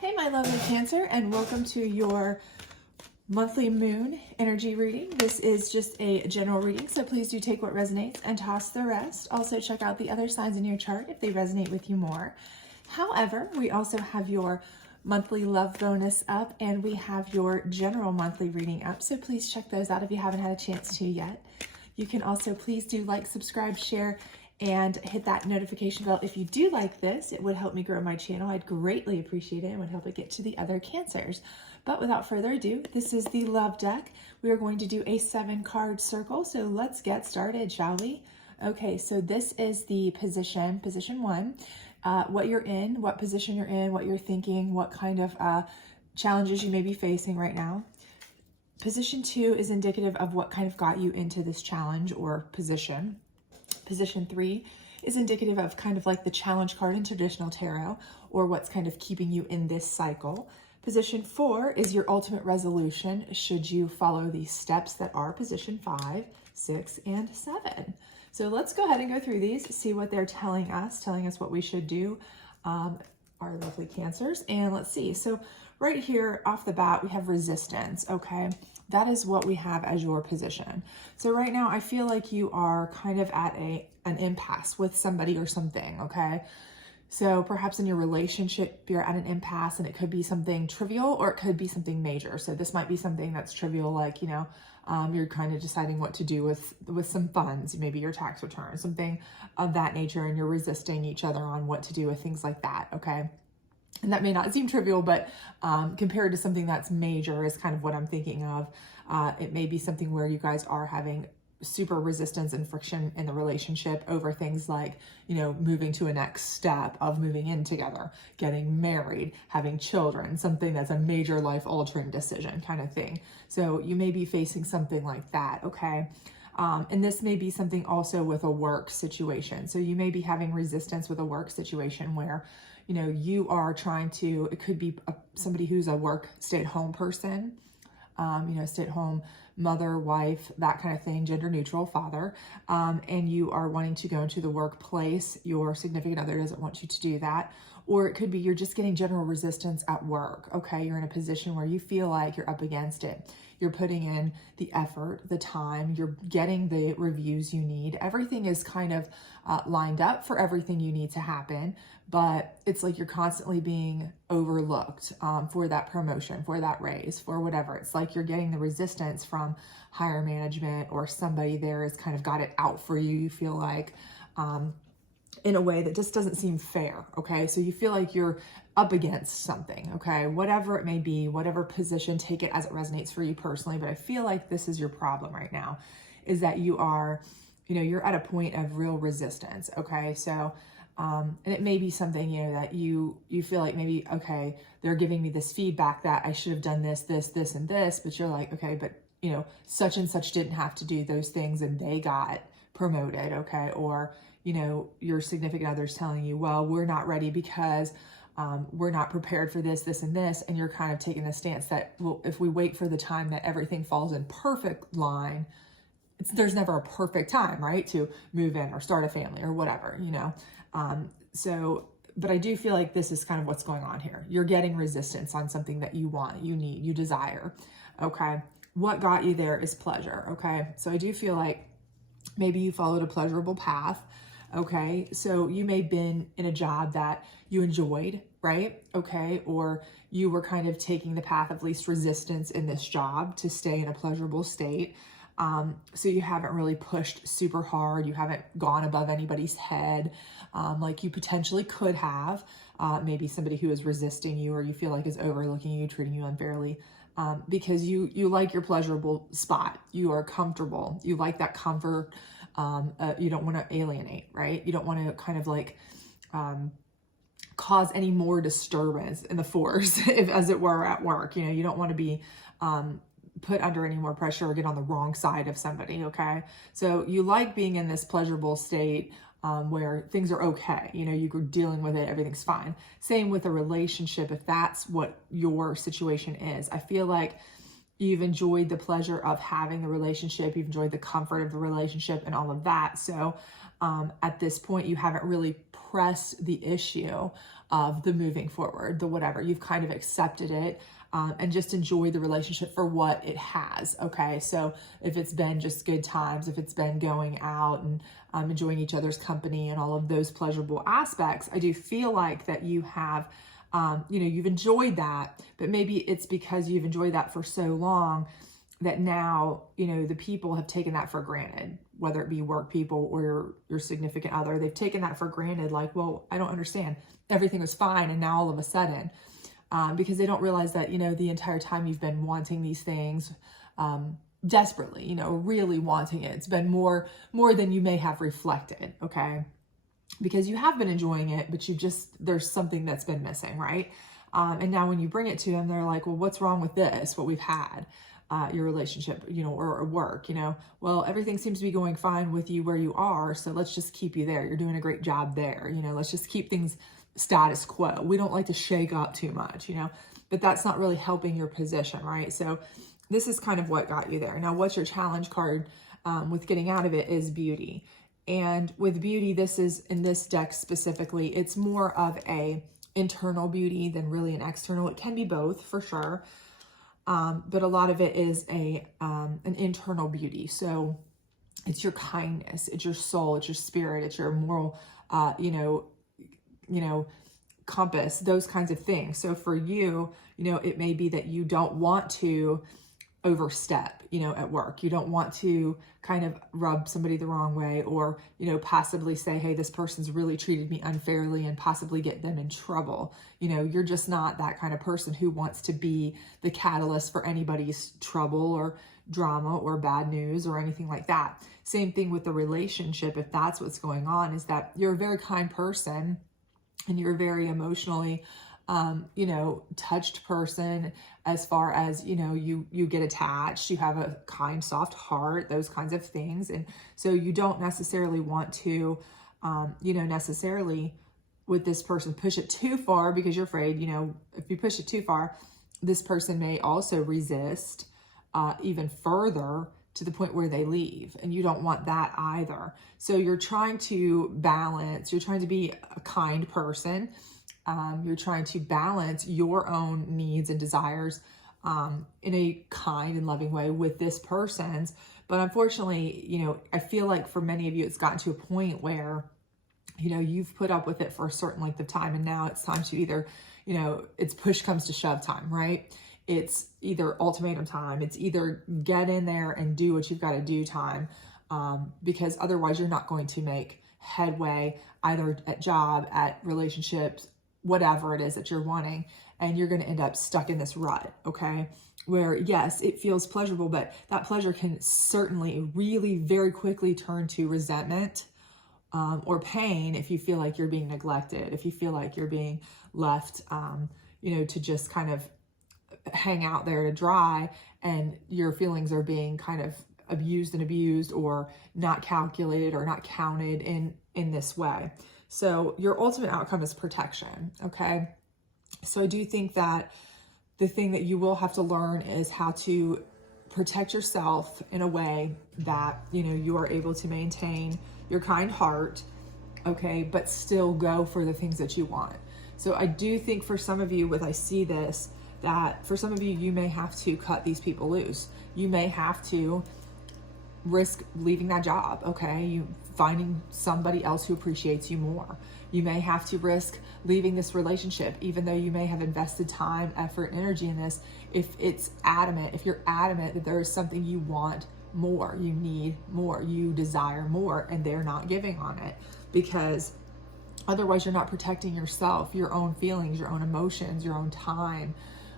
Hey, my lovely Cancer, and welcome to your monthly moon energy reading. This is just a general reading, so please do take what resonates and toss the rest. Also, check out the other signs in your chart if they resonate with you more. However, we also have your monthly love bonus up, and we have your general monthly reading up, so please check those out if you haven't had a chance to yet. You can also please do like, subscribe, share, and hit that notification bell if you do like this. It would help me grow my channel. I'd greatly appreciate it and would help it get to the other Cancers. But without further ado, this is the love deck. We are going to do a 7-card circle, so let's get started, shall we? Okay, so this is the position 1, what you're in, what position you're in, what you're thinking, what kind of challenges you may be facing right now. Position 2 is indicative of what kind of got you into this challenge or position. Position 3 is indicative of kind of like the challenge card in traditional tarot, or what's kind of keeping you in this cycle. Position 4 is your ultimate resolution should you follow these steps that are position 5, 6, and 7. So let's go ahead and go through these, see what they're telling us what we should do, our lovely Cancers. And let's see. So right here off the bat, we have resistance, okay? That is what we have as your position. So right now, I feel like you are kind of at an impasse with somebody or something, okay? So perhaps in your relationship, you're at an impasse, and it could be something trivial or it could be something major. So this might be something that's trivial, like, you're kind of deciding what to do with some funds, maybe your tax return, something of that nature, and you're resisting each other on what to do with things like that, okay? And that may not seem trivial, but compared to something that's major is kind of what I'm thinking of. It may be something where you guys are having super resistance and friction in the relationship over things like, moving to a next step of moving in together, getting married, having children, something that's a major life altering decision kind of thing. So you may be facing something like that, okay? And this may be something also with a work situation. So you may be having resistance with a work situation where, you are trying to, it could be somebody who's a stay-at-home person, stay-at-home mother, wife, that kind of thing, gender neutral, father, and you are wanting to go into the workplace. Your significant other doesn't want you to do that. Or it could be you're just getting general resistance at work, okay? You're in a position where you feel like you're up against it. You're putting in the effort, the time, you're getting the reviews you need. Everything is kind of lined up for everything you need to happen, but it's like you're constantly being overlooked for that promotion, for that raise, for whatever. It's like you're getting the resistance from higher management, or somebody there has kind of got it out for you. You feel like, in a way that just doesn't seem fair, okay? So you feel like you're up against something, okay? Whatever it may be, whatever position, take it as it resonates for you personally, but I feel like this is your problem right now, is that you are, you're at a point of real resistance, okay? So, and it may be something, that you feel like maybe, okay, they're giving me this feedback that I should have done this, and this, but you're like, okay, but, such and such didn't have to do those things and they got promoted, okay? Or, your significant other's telling you, well, we're not ready because we're not prepared for this, and this, and you're kind of taking the stance that, well, if we wait for the time that everything falls in perfect line, there's never a perfect time, right, to move in or start a family or whatever, but I do feel like this is kind of what's going on here. You're getting resistance on something that you want, you need, you desire, okay? What got you there is pleasure, okay? So I do feel like maybe you followed a pleasurable path, okay? So you may have been in a job that you enjoyed, right? Okay, or you were kind of taking the path of least resistance in this job to stay in a pleasurable state. So you haven't really pushed super hard. You haven't gone above anybody's head like you potentially could have. Maybe somebody who is resisting you, or you feel like is overlooking you, treating you unfairly. Because you like your pleasurable spot. You are comfortable. You like that comfort. You don't want to alienate, right? You don't want to kind of like cause any more disturbance in the force, as it were, at work. You don't want to be put under any more pressure or get on the wrong side of somebody, okay? So you like being in this pleasurable state where things are okay. You're dealing with it, everything's fine. Same with a relationship, if that's what your situation is. I feel like you've enjoyed the pleasure of having the relationship, you've enjoyed the comfort of the relationship and all of that. So at this point, you haven't really pressed the issue of the moving forward, the whatever. You've kind of accepted it. And just enjoy the relationship for what it has. Okay, so if it's been just good times, if it's been going out and enjoying each other's company and all of those pleasurable aspects, I do feel like that you have, you've enjoyed that, but maybe it's because you've enjoyed that for so long that now, the people have taken that for granted, whether it be work people or your significant other. They've taken that for granted, like, well, I don't understand. Everything was fine, and now all of a sudden, because they don't realize that, the entire time you've been wanting these things desperately, really wanting it. It's been more than you may have reflected, okay? Because you have been enjoying it, but there's something that's been missing, right? And now when you bring it to them, they're like, well, what's wrong with this, what we've had, your relationship, or work, well, everything seems to be going fine with you where you are, so let's just keep you there. You're doing a great job there, let's just keep things status quo. We don't like to shake up too much, but that's not really helping your position, right? So this is kind of what got you there. Now, what's your challenge card with getting out of it is beauty. And with beauty, this is in this deck specifically, it's more of a internal beauty than really an external. It can be both for sure. But a lot of it is an internal beauty. So it's your kindness, it's your soul, it's your spirit, it's your moral, compass, those kinds of things. So for you, it may be that you don't want to overstep, at work. You don't want to kind of rub somebody the wrong way, or, possibly say, hey, this person's really treated me unfairly, and possibly get them in trouble. You're just not that kind of person who wants to be the catalyst for anybody's trouble or drama or bad news or anything like that. Same thing with the relationship. If that's what's going on, is that you're a very kind person and you're a very emotionally touched person, as far as, you get attached, you have a kind, soft heart, those kinds of things. And so you don't necessarily want to, necessarily with this person push it too far, because you're afraid, if you push it too far, this person may also resist even further to the point where they leave. And you don't want that either. So you're trying to balance, you're trying to be a kind person. You're trying to balance your own needs and desires in a kind and loving way with this person's. But unfortunately, I feel like for many of you, it's gotten to a point where, you've put up with it for a certain length of time. And now it's time to either, it's push comes to shove time, right? It's either ultimatum time. It's either get in there and do what you've got to do time, because otherwise you're not going to make headway either at job, at relationships, whatever it is that you're wanting, and you're going to end up stuck in this rut, okay? Where yes, it feels pleasurable, but that pleasure can certainly really very quickly turn to resentment or pain if you feel like you're being neglected, if you feel like you're being left, to just kind of hang out there to dry, and your feelings are being kind of abused or not calculated or not counted in this way. So your ultimate outcome is protection, okay? So I do think that the thing that you will have to learn is how to protect yourself in a way that, you are able to maintain your kind heart, okay, but still go for the things that you want. So I do think for some of you, I see this, that for some of you, you may have to cut these people loose. You may have to risk leaving that job, okay? You finding somebody else who appreciates you more. You may have to risk leaving this relationship, even though you may have invested time, effort, and energy in this. If you're adamant that there is something you want more, you need more, you desire more, and they're not giving on it, because otherwise you're not protecting yourself, your own feelings, your own emotions, your own time,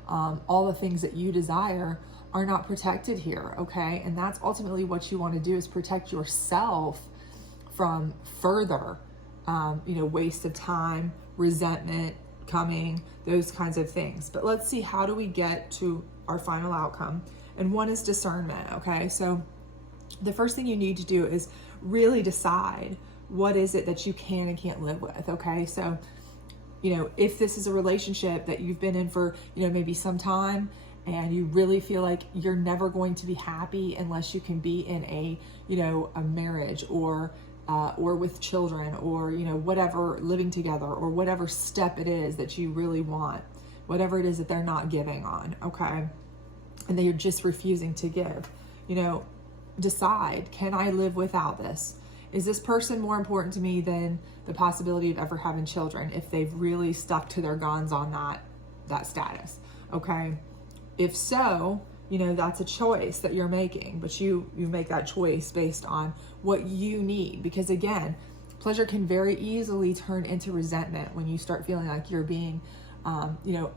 all the things that you desire are not protected here, okay? And that's ultimately what you want to do, is protect yourself from further, waste of time, resentment coming, those kinds of things. But let's see, how do we get to our final outcome? And one is discernment, okay? So the first thing you need to do is really decide what is it that you can and can't live with, okay? So, if this is a relationship that you've been in for, maybe some time, and you really feel like you're never going to be happy unless you can be in a marriage or or with children, or, you know, whatever, living together, or whatever step it is that you really want, whatever it is that they're not giving on, okay? And that you're just refusing to give, you know, decide, can I live without this? Is this person more important to me than the possibility of ever having children, if they've really stuck to their guns on that status, okay? If so, you know, that's a choice that you're making, but you make that choice based on what you need. Because again, pleasure can very easily turn into resentment when you start feeling like you're being, you know,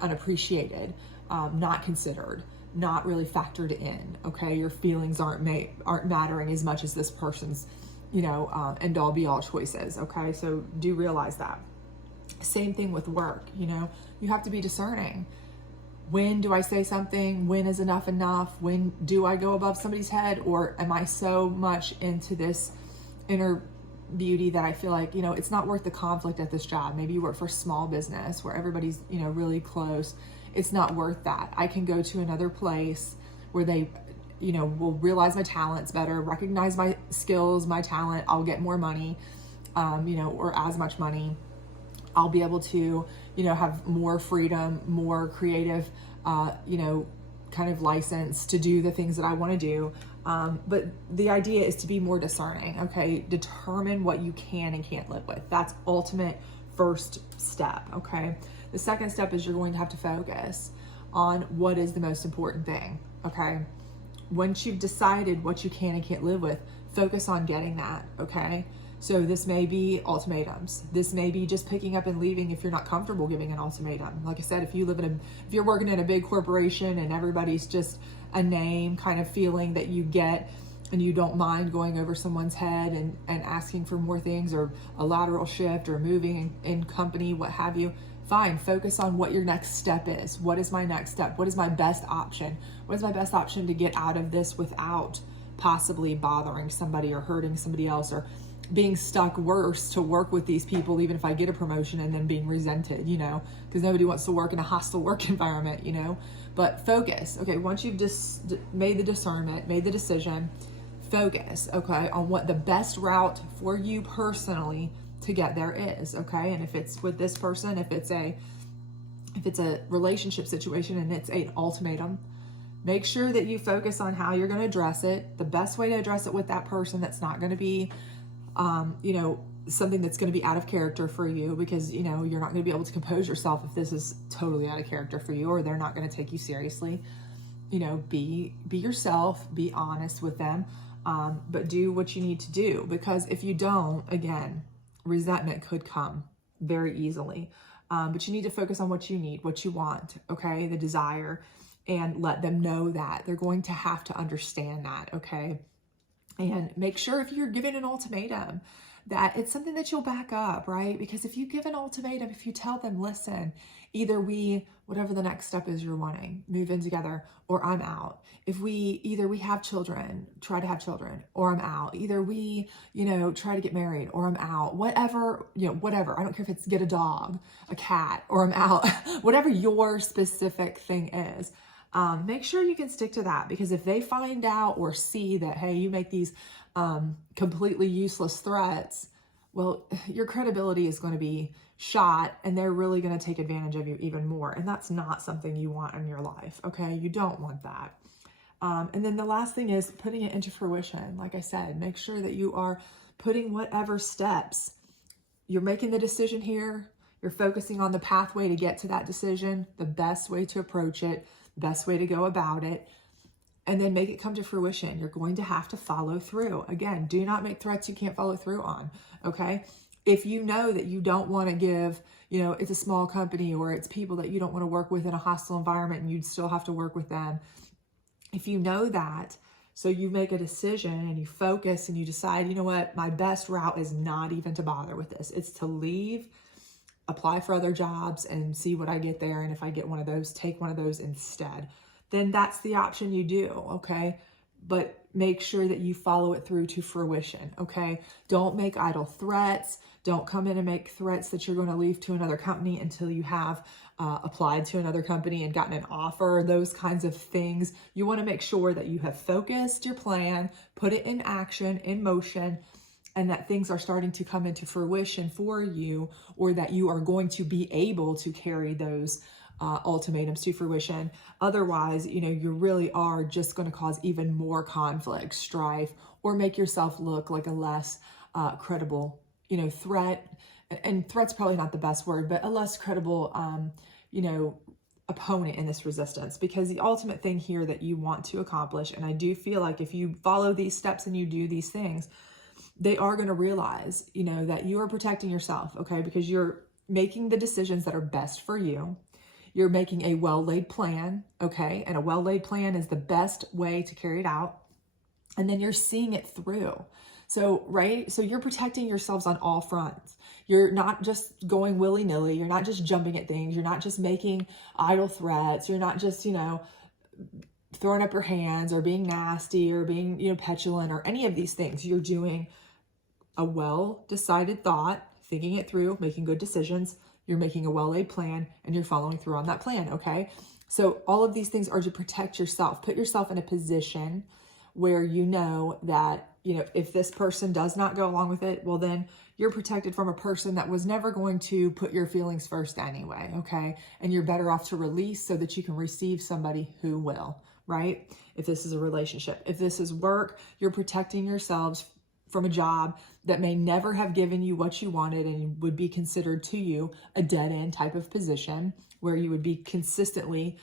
unappreciated, not considered, not really factored in, okay? Your feelings aren't mattering as much as this person's, you know, end all be all choices, okay? So do realize that. Same thing with work, you know, you have to be discerning. When do I say something? When is enough enough? When do I go above somebody's head? Or am I so much into this inner beauty that I feel like, you know, it's not worth the conflict at this job? Maybe you work for a small business where everybody's, you know, really close. It's not worth that. I can go to another place where they, you know, will realize my talents better, recognize my skills, my talent. I'll get more money, you know, or as much money. I'll be able to, you know, have more freedom, more creative, you know, kind of license to do the things that I want to do. But the idea is to be more discerning, okay? Determine what you can and can't live with. That's ultimate first step, okay? The second step is you're going to have to focus on what is the most important thing, okay? Once you've decided what you can and can't live with, focus on getting that, okay? So this may be ultimatums. This may be just picking up and leaving if you're not comfortable giving an ultimatum. Like I said, if you're working in a big corporation and everybody's just a name kind of feeling that you get, and you don't mind going over someone's head and asking for more things, or a lateral shift, or moving in company, what have you, fine. Focus on what your next step is. What is my next step? What is my best option? What is my best option to get out of this without possibly bothering somebody or hurting somebody else, or being stuck worse to work with these people, even if I get a promotion, and then being resented, you know, because nobody wants to work in a hostile work environment, you know. But focus, okay, once you've just made the discernment, made the decision, focus, okay, on what the best route for you personally to get there is, okay? And if it's with this person, if it's a relationship situation and it's an ultimatum, make sure that you focus on how you're going to address it, the best way to address it with that person that's not going to be you know, something that's going to be out of character for you, because, you know, you're not going to be able to compose yourself if this is totally out of character for you, or they're not going to take you seriously. You know, be yourself, be honest with them, but do what you need to do, because if you don't, again, resentment could come very easily. But you need to focus on what you need, what you want, okay, the desire, and let them know that. They're going to have to understand that, okay? And make sure, if you're given an ultimatum, that it's something that you'll back up, right? Because if you give an ultimatum, if you tell them, listen, either whatever the next step is you're wanting, move in together, or I'm out. Either we have children, try to have children, or I'm out. Either we, you know, try to get married, or I'm out. Whatever, you know, whatever. I don't care if it's get a dog, a cat, or I'm out. Whatever your specific thing is. Make sure you can stick to that, because if they find out or see that, hey, you make these completely useless threats, well, your credibility is going to be shot, and they're really going to take advantage of you even more. And that's not something you want in your life, okay? You don't want that. And then the last thing is putting it into fruition. Like I said, make sure that you are putting whatever steps. You're making the decision here. You're focusing on the pathway to get to that decision, the best way to approach it, best way to go about it, and then make it come to fruition. You're going to have to follow through. Again, do not make threats you can't follow through on, okay? If you know that you don't want to give, you know, it's a small company, or it's people that you don't want to work with in a hostile environment, and you'd still have to work with them. If you know that, so you make a decision and you focus and you decide, you know what, my best route is not even to bother with this. It's to leave, apply for other jobs, and see what I get there. And if I get one of those, take one of those instead. Then that's the option you do, okay? But make sure that you follow it through to fruition, okay? Don't make idle threats. Don't come in and make threats that you're going to leave to another company until you have applied to another company and gotten an offer, those kinds of things. You want to make sure that you have focused your plan, put it in action, in motion, and that things are starting to come into fruition for you, or that you are going to be able to carry those ultimatums to fruition. Otherwise, you really are just going to cause even more conflict, strife, or make yourself look like a less credible, threat. And threat's probably not the best word, but a less credible, opponent in this resistance. Because the ultimate thing here that you want to accomplish, and I do feel like if you follow these steps and you do these things, they are going to realize, that you are protecting yourself, okay? Because you're making the decisions that are best for you. You're making a well-laid plan, okay? And a well-laid plan is the best way to carry it out. And then you're seeing it through. So, right? So you're protecting yourselves on all fronts. You're not just going willy-nilly. You're not just jumping at things. You're not just making idle threats. You're not just, throwing up your hands or being nasty or being, petulant or any of these things. You're doing a well-decided thought, thinking it through, making good decisions. You're making a well-laid plan and you're following through on that plan, okay? So all of these things are to protect yourself. Put yourself in a position where you know that, if this person does not go along with it, well, then you're protected from a person that was never going to put your feelings first anyway, okay? And you're better off to release so that you can receive somebody who will, right? If this is a relationship, if this is work, you're protecting yourselves from a job that may never have given you what you wanted and would be considered to you a dead end type of position where you would be consistently,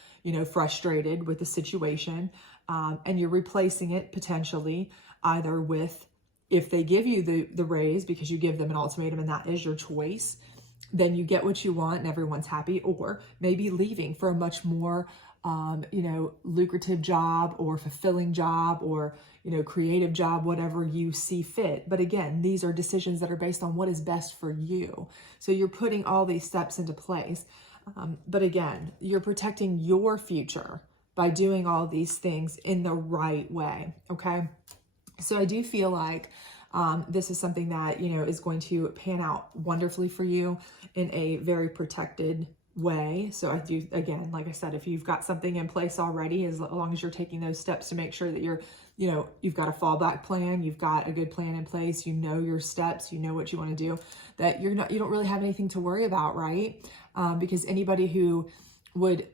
frustrated with the situation. And you're replacing it potentially either with, if they give you the raise because you give them an ultimatum and that is your choice, then you get what you want and everyone's happy, or maybe leaving for a much more lucrative job or fulfilling job or, creative job, whatever you see fit. But again, these are decisions that are based on what is best for you. So you're putting all these steps into place. But again, you're protecting your future by doing all these things in the right way. Okay. So I do feel like this is something that, is going to pan out wonderfully for you in a very protected way. So I do, again, like I said, if you've got something in place already, as long as you're taking those steps to make sure that you're, you've got a fallback plan, you've got a good plan in place, your steps, what you want to do, that you don't really have anything to worry about, right? Because anybody who would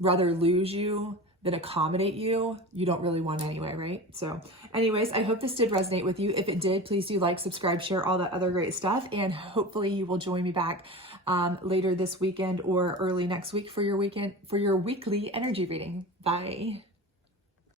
rather lose you than accommodate you, you don't really want anyway, right? So anyways, I hope this did resonate with you. If it did, please do like, subscribe, share, all that other great stuff. And hopefully you will join me back later this weekend or early next week for your weekly energy reading. Bye.